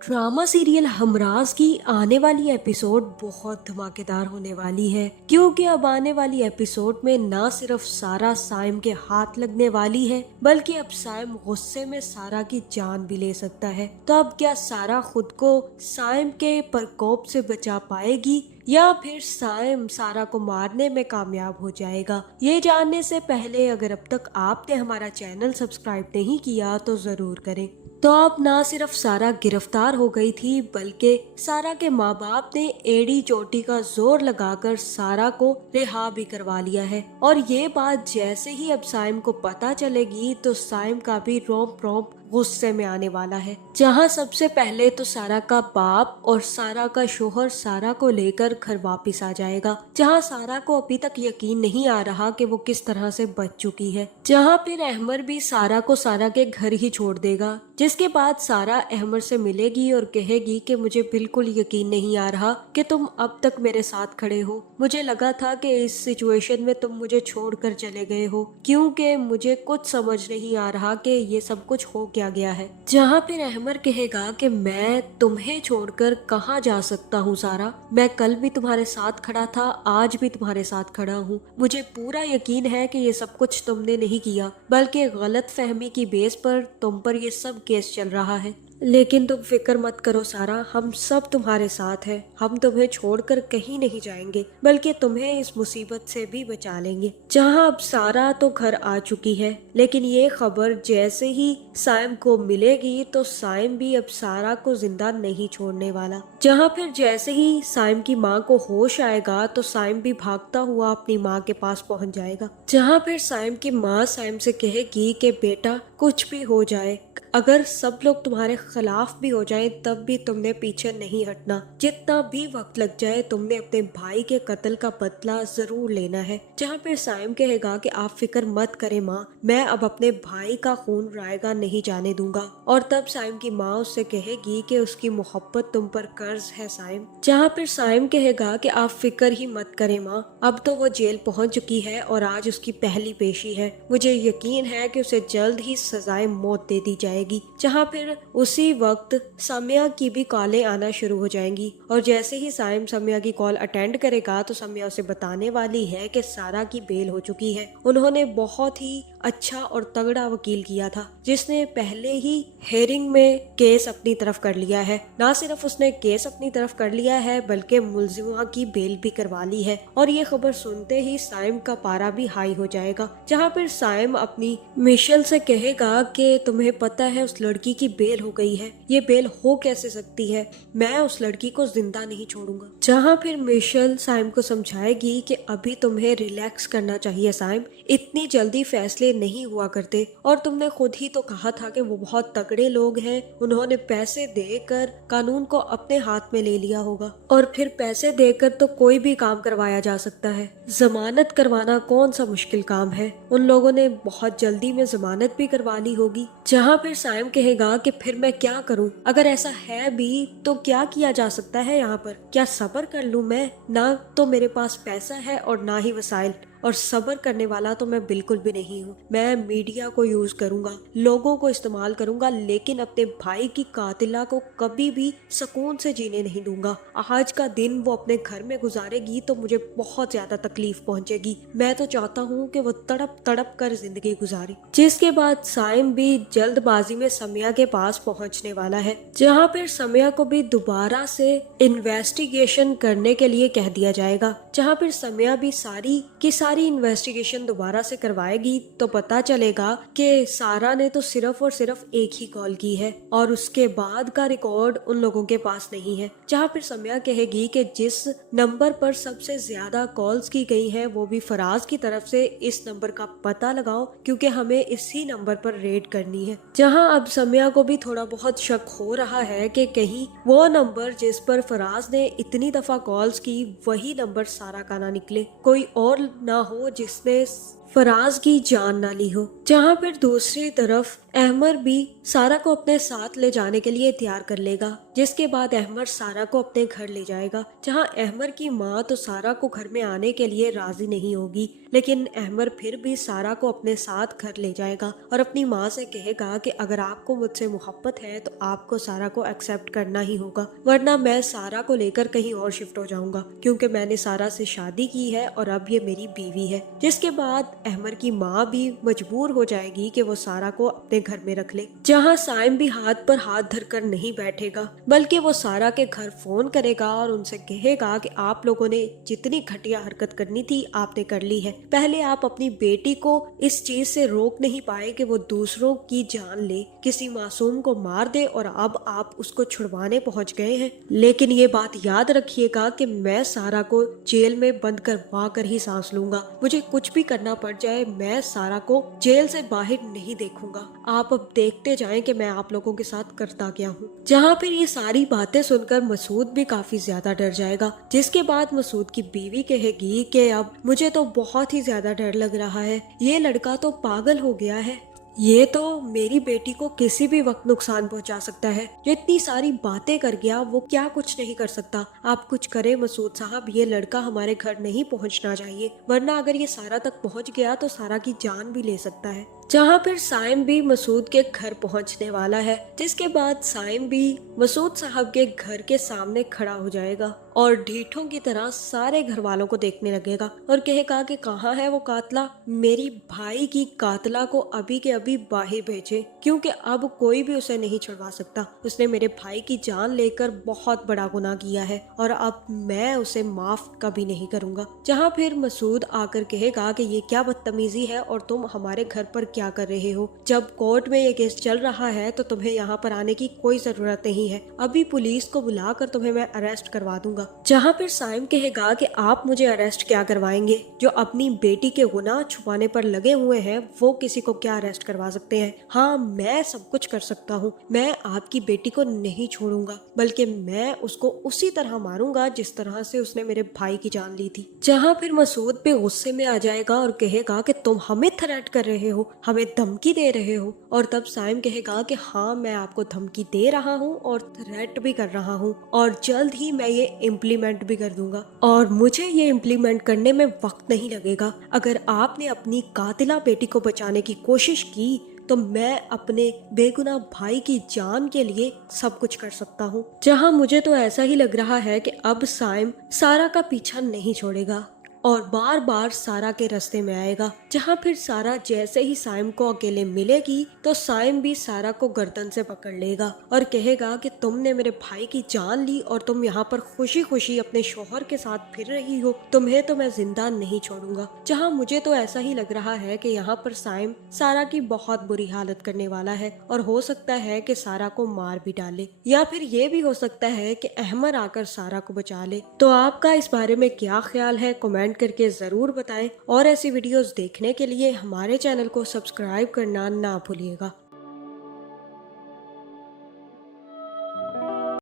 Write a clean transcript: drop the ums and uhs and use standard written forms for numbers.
Drama serial Humraaz की आने वाली एपिसोड बहुत धमाकेदार होने वाली है, क्योंकि अब आने वाली एपिसोड में ना सिर्फ सारा साइम के हाथ लगने वाली है, बल्कि अब साइम गुस्से में सारा की जान भी ले सकता है। तो अब क्या सारा खुद को साइम के प्रकोप से बचा पाएगी या फिर साइम सारा को मारने में कामयाब हो जाएगा? ये जानने से पहले अगर अब तक आपने हमारा चैनल सब्सक्राइब नहीं किया तो जरूर करें। तो अब ना सिर्फ सारा गिरफ्तार हो गई थी, बल्कि सारा के माँ बाप ने एड़ी चोटी का जोर लगाकर सारा को रिहा भी करवा लिया है। और ये बात जैसे ही अब साइम को पता चलेगी तो साइम का भी रोम रोम गुस्से में आने वाला है। जहां सबसे पहले तो सारा का बाप और सारा का शोहर सारा को लेकर घर वापस आ जाएगा, जहां सारा को अभी तक यकीन नहीं आ रहा कि वो किस तरह से बच चुकी है। जहां फिर अहमर भी सारा को सारा के घर ही छोड़ देगा, जिसके बाद सारा अहमर से मिलेगी और कहेगी कि मुझे बिल्कुल यकीन नहीं आ रहा कि तुम अब तक मेरे साथ खड़े हो। मुझे लगा था कि इस सिचुएशन में तुम मुझे छोड़कर चले गए हो, क्योंकि मुझे कुछ समझ नहीं आ रहा कि ये सब कुछ हो क्या गया है। जहाँ फिर अहमर कहेगा कि मैं तुम्हें छोड़कर कहाँ जा सकता हूँ सारा, मैं कल भी तुम्हारे साथ खड़ा था, आज भी तुम्हारे साथ खड़ा हूँ। मुझे पूरा यकीन है कि ये सब कुछ तुमने नहीं किया, बल्कि गलत फहमी की बेस पर तुम पर ये सब केस चल रहा है। लेकिन तुम फिक्र मत करो सारा, हम सब तुम्हारे साथ हैं। हम तुम्हें छोड़कर कहीं नहीं जाएंगे, बल्कि तुम्हें इस मुसीबत से भी बचा लेंगे। जहां अब सारा तो घर आ चुकी है, लेकिन ये खबर जैसे ही साइम को मिलेगी तो साइम भी अब सारा को जिंदा नहीं छोड़ने वाला। जहां फिर जैसे ही साइम की माँ को होश आएगा तो साइम भी भागता हुआ अपनी माँ के पास पहुंच जाएगा। जहां फिर साइम की माँ साइम से कहेगी कि बेटा कुछ भी हो जाए, अगर सब लोग तुम्हारे खिलाफ भी हो जाएं, तब भी तुमने पीछे नहीं हटना। जितना भी वक्त लग जाए तुमने अपने भाई के कत्ल का बदला जरूर लेना है। जहाँ पे साइम कहेगा कि आप फिक्र मत करें माँ, मैं अब अपने भाई का खून रायगा नहीं जाने दूंगा। और तब साइम की माँ उससे कहेगी कि उसकी मोहब्बत तुम पर कर्ज है साइम। जहाँ फिर साइम कहेगा कि आप फिक्र ही मत करें माँ, अब तो वो जेल पहुंच चुकी है और आज उसकी पहली पेशी है। मुझे यकीन है कि उसे जल्द ही सजाए मौत दे दी जाएगी। जहाँ फिर उसी वक्त सम्या की भी कॉलें आना शुरू हो जाएंगी, और जैसे ही साइम सम्या की कॉल अटेंड करेगा तो सम्या उसे बताने वाली है कि सारा की बेल हो चुकी है। उन्होंने बहुत ही अच्छा और तगड़ा वकील किया था, जिसने पहले ही हेयरिंग में केस अपनी तरफ कर लिया है। ना सिर्फ उसने केस अपनी तरफ कर लिया है, बल्कि मुलजिमा की बेल भी करवा ली है। और ये खबर सुनते ही साइम का पारा भी हाई हो जाएगा। जहाँ फिर साइम अपनी मिशेल से कहेगा कि तुम्हें पता है उस लड़की की बेल हो गई है, ये बेल हो कैसे सकती है, मैं उस लड़की को जिंदा नहीं छोड़ूंगा। जहाँ फिर मिशेल साइम को समझाएगी कि अभी तुम्हें रिलैक्स करना चाहिए साइम, इतनी जल्दी फैसले नहीं हुआ करते, और तुमने खुद ही तो कहा था कि वो बहुत तगड़े लोग हैं, उन्होंने पैसे देकर कानून को अपने हाथ में ले लिया होगा। और फिर पैसे देकर तो कोई भी काम करवाया जा सकता है, जमानत करवाना कौन सा मुश्किल काम है, उन लोगों ने बहुत जल्दी में जमानत भी करवा ली होगी। जहाँ फिर साइम कहेगा कि फिर मैं क्या करूं, अगर ऐसा है भी तो क्या किया जा सकता है यहाँ पर, क्या सब्र कर लूं मैं? ना तो मेरे पास पैसा है और ना ही वसाइल, और सब्र करने वाला तो मैं बिल्कुल भी नहीं हूँ। मैं मीडिया को यूज करूंगा, लोगों को इस्तेमाल करूंगा, लेकिन अपने भाई की कातिला को कभी भी सुकून से जीने नहीं दूंगा। आज का दिन वो अपने घर में गुजारेगी तो मुझे बहुत ज्यादा तकलीफ पहुंचेगी। मैं तो चाहता हूँ कि वो तड़प तड़प कर जिंदगी गुजारे। जिसके बाद साइम भी जल्दबाजी में सम्या के पास पहुंचने वाला है, जहाँ फिर सम्या को भी दोबारा से इन्वेस्टिगेशन करने के लिए कह दिया जाएगा। जहाँ फिर सम्या भी सारी इन्वेस्टिगेशन दोबारा से करवाएगी तो पता चलेगा कि सारा ने तो सिर्फ और सिर्फ एक ही कॉल की है, और उसके बाद का रिकॉर्ड उन लोगों के पास नहीं है। जहाँ फिर सम्या कहेगी कि जिस नंबर पर सबसे ज्यादा कॉल्स की गई है वो भी फराज की तरफ से, इस नंबर का पता लगाओ, क्योंकि हमें इसी नंबर पर रेड करनी है। जहाँ अब सम्या को भी थोड़ा बहुत शक हो रहा है कि कहीं वो नंबर जिस पर फराज ने इतनी दफा कॉल्स की वही नंबर सारा का ना निकले, कोई और ना हो जिसने फराज की जान ना ली हो। जहाँ फिर दूसरी तरफ अहमर भी सारा को अपने साथ ले जाने के लिए तैयार कर लेगा, जिसके बाद अहमर सारा को अपने घर ले जाएगा। जहाँ अहमर की माँ तो सारा को घर में आने के लिए राजी नहीं होगी, लेकिन अहमर फिर भी सारा को अपने साथ घर ले जाएगा और अपनी माँ से कहेगा कि अगर आपको मुझसे मोहब्बत है तो आपको सारा को एक्सेप्ट करना ही होगा, वरना मैं सारा को लेकर कहीं और शिफ्ट हो जाऊंगा, क्योंकि मैंने सारा से शादी की है और अब ये मेरी बीवी है। जिसके बाद अहमर की माँ भी मजबूर हो जाएगी कि वो सारा को अपने घर में रख ले। जहाँ साइम भी हाथ पर हाथ धरकर नहीं बैठेगा, बल्कि वो सारा के घर फोन करेगा और उनसे कहेगा कि आप लोगों ने जितनी घटिया हरकत करनी थी आपने कर ली है। पहले आप अपनी बेटी को इस चीज से रोक नहीं पाए कि वो दूसरों की जान ले, किसी मासूम को मार दे, और अब आप उसको छुड़वाने पहुंच गए हैं। लेकिन ये बात याद रखिएगा कि मैं सारा को जेल में बंद करवा कर ही सांस लूंगा। मुझे कुछ भी करना पड़ जाए, मैं सारा को जेल से बाहर नहीं देखूंगा। आप अब देखते जाएं कि मैं आप लोगों के साथ करता क्या हूँ। जहाँ फिर ये सारी बातें सुनकर मसूद भी काफी ज्यादा डर जाएगा, जिसके बाद मसूद की बीवी कहेगी कि अब मुझे तो बहुत ही ज्यादा डर लग रहा है, ये लड़का तो पागल हो गया है, ये तो मेरी बेटी को किसी भी वक्त नुकसान पहुंचा सकता है। जो इतनी सारी बातें कर गया वो क्या कुछ नहीं कर सकता। आप कुछ करें मसूद साहब, ये लड़का हमारे घर नहीं पहुंचना चाहिए, वरना अगर ये सारा तक पहुंच गया तो सारा की जान भी ले सकता है। जहाँ फिर साइम भी मसूद के घर पहुंचने वाला है, जिसके बाद साइम भी मसूद साहब के घर के सामने खड़ा हो जाएगा और ढीठों की तरह सारे घर वालों को देखने लगेगा और कहेगा कि कहाँ है वो कातला, मेरी भाई की कातला को अभी के अभी बाहर भेजे, क्योंकि अब कोई भी उसे नहीं छुड़वा सकता। उसने मेरे भाई की जान लेकर बहुत बड़ा गुनाह किया है और अब मैं उसे माफ कभी नहीं करूंगा। जहाँ फिर मसूद आकर कहेगा कि ये क्या बदतमीजी है और तुम हमारे घर पर क्या कर रहे हो, जब कोर्ट में ये केस चल रहा है तो तुम्हें यहाँ पर आने की कोई जरूरत नहीं है, अभी पुलिस को बुलाकर तुम्हें मैं अरेस्ट करवा दूंगा। जहाँ फिर साइम कहेगा कि आप मुझे अरेस्ट क्या करवाएंगे, जो अपनी बेटी के गुनाह छुपाने पर लगे हुए हैं वो किसी को क्या अरेस्ट करवा सकते हैं। हाँ, मैं सब कुछ कर सकता हूँ, मैं आपकी बेटी को नहीं छोड़ूंगा, बल्कि मैं उसको उसी तरह मारूंगा जिस तरह से उसने मेरे भाई की जान ली थी। जहाँ फिर मसूद पे गुस्से में आ जाएगा और कहेगा कि तुम हमें थ्रेट कर रहे हो, हमें धमकी दे रहे हो, और तब साइम कहेगा कि हाँ, मैं आपको धमकी दे रहा हूँ और थ्रेट भी कर रहा हूँ और जल्द ही मैं ये इम्प्लीमेंट भी कर दूंगा, और मुझे ये इम्प्लीमेंट करने में वक्त नहीं लगेगा। अगर आपने अपनी कातिला बेटी को बचाने की कोशिश की तो मैं अपने बेगुनाह भाई की जान के लिए सब कुछ कर सकता हूँ। जहाँ मुझे तो ऐसा ही लग रहा है कि अब साइम सारा का पीछा नहीं छोड़ेगा और बार बार सारा के रास्ते में आएगा। जहाँ फिर सारा जैसे ही साइम को अकेले मिलेगी तो साइम भी सारा को गर्दन से पकड़ लेगा और कहेगा कि तुमने मेरे भाई की जान ली और तुम यहाँ पर खुशी खुशी अपने शौहर के साथ फिर रही हो, तुम्हें तो मैं जिंदा नहीं छोड़ूंगा। जहाँ मुझे तो ऐसा ही लग रहा है कि यहाँ पर साइम सारा की बहुत बुरी हालत करने वाला है और हो सकता है कि सारा को मार भी डाले, या फिर ये भी हो सकता है कि अहमर आकर सारा को बचा ले। तो आपका इस बारे में क्या ख्याल है, कमेंट करके जरूर बताएं और ऐसी वीडियोस देखने के लिए हमारे चैनल को सब्सक्राइब करना ना भूलिएगा।